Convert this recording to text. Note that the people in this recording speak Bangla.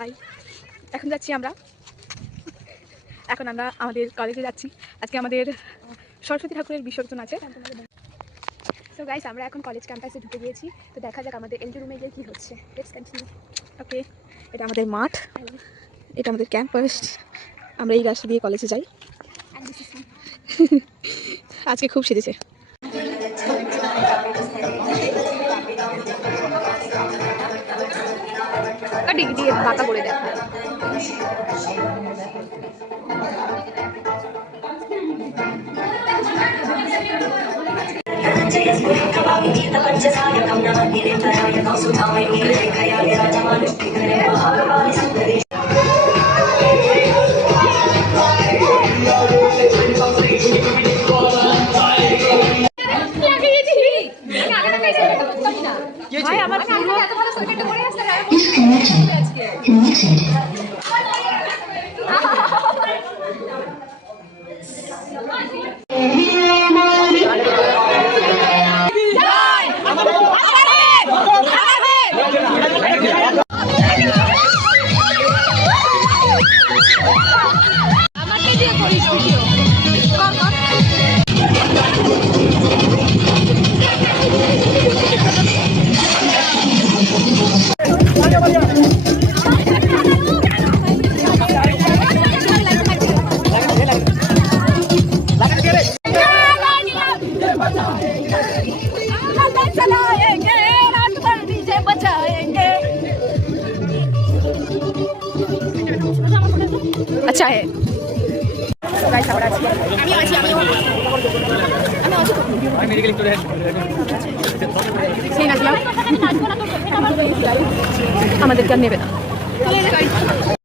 হাই, এখন যাচ্ছি আমরা আমাদের কলেজে যাচ্ছি। আজকে আমাদের সরস্বতী ঠাকুরের বিসর্জন আছে। সো গাইস, আমরা এখন কলেজ ক্যাম্পাসে ঢুকে গিয়েছি। তো দেখা যাক আমাদের এলডি রুমে গিয়ে কি হচ্ছে। Let's continue. ওকে, এটা আমাদের মাঠ, এটা আমাদের ক্যাম্পাস। আমরা এই রাস্তা দিয়ে কলেজে যাই। আজকে খুব সেজেছে। ডিগ্রি দিয়ে বাঁকা করে দেয়। ভাই আমার পুরো এত ভালো সার্কিটটা করে আসছে না। আমাকে দিয়ে করিস ভিডিও। अच्छा है गाइस, আমরা আছি। আমি মেডিকেল স্টুডেন্ট। সেই নাচলাম, আমাদেরকে আর নেবে না।